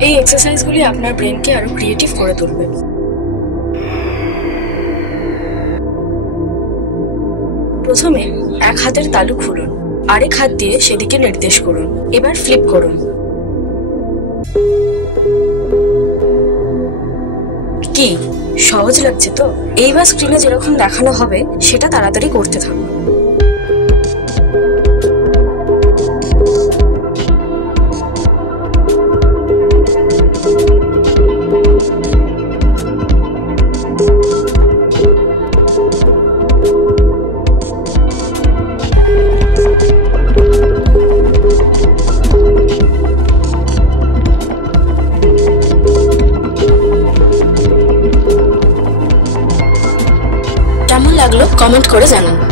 এই এক্সারসাইজগুলি আপনার ব্রেনকে আরো ক্রিয়েটিভ করে তুলবে। প্রথমে এক হাতের তালু খুলুন, আরেক হাত দিয়ে সেদিকে নির্দেশ করুন। এবার ফ্লিপ করুন। কি সহজ লাগছে তো? এইবার স্ক্রিনে যেরকম দেখানো হবে সেটা তাড়াতাড়ি করতে থাকুন। কেমন লাগলো কমেন্ট করে জানান।